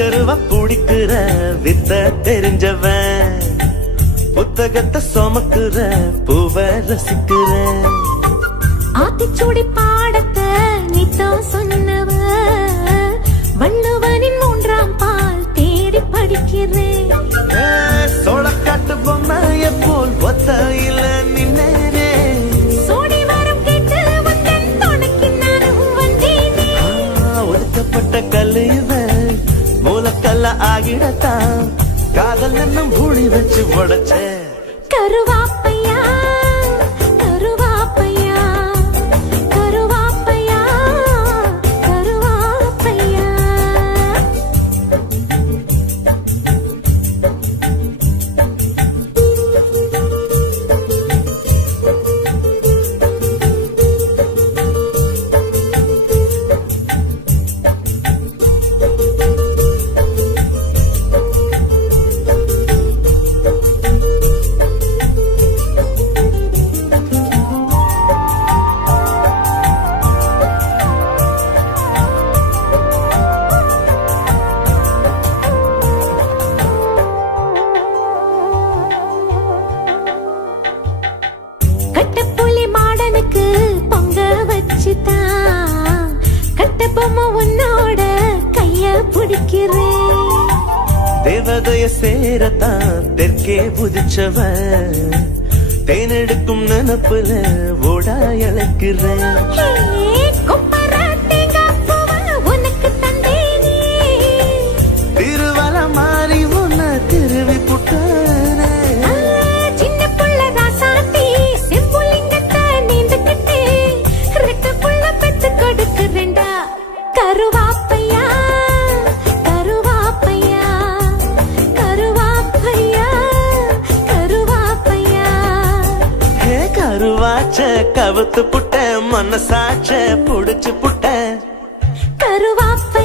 செருவ பிடிக்கிற வித்த தெரிஞ்சவன், புத்தகத்தை சுமக்குற பூவ ரசிக்கிற, ஆத்திச்சூடி பாடத்தை நித்தம் சொன்னவ, வள்ளுவனின் 3ஆம் பால் தேடி படிக்கிறேன். சோளக்காட்டு பொம்மைய போல் ஒத்தையில நின்னேனே, சோடி வரம் கேட்டு வந்தேன் துணைக்கு நானும் வந்தேனே. ஒதுக்கப்பட்ட கல்லு இவன் மூலக்கல்ல ஆகிடத்தான் காதல் என்னும் பூடி வச்சு உடைச்ச. கருவாப்பையா கருவாப்பையா கருவாப்பையா கருவாப்பையா. கட்டப்புலி மாடனுக்கு பொங்க வச்சுதான் கட்ட பொம்மை உன்னோட கைய பிடிக்கிறேன். தேவதைய சேரத்தான் தெற்கே புதிச்சவன், தேனெடுக்கும் நினப்புல ஓடா இழக்கிறேன். கொப்பர தேங்காய் பூவ உனக்கு தந்தேனே, திருவல மாறி உன்ன திருவி புட்டானே. சின்ன புள்ள ராசாத்தி செம்புலிங்கத்தை நீந்துக்கிட்டே ரெட்ட புள்ள பெத்து கொடுக்குறேன்டா. கருவாப்பையா கருவாப்பையா கருவாப்பையா கருவாப்பையா. கருவாச்ச கவுத்து புட்ட மனசாச்ச புடிச்சு புட்ட. கருவாப்பையா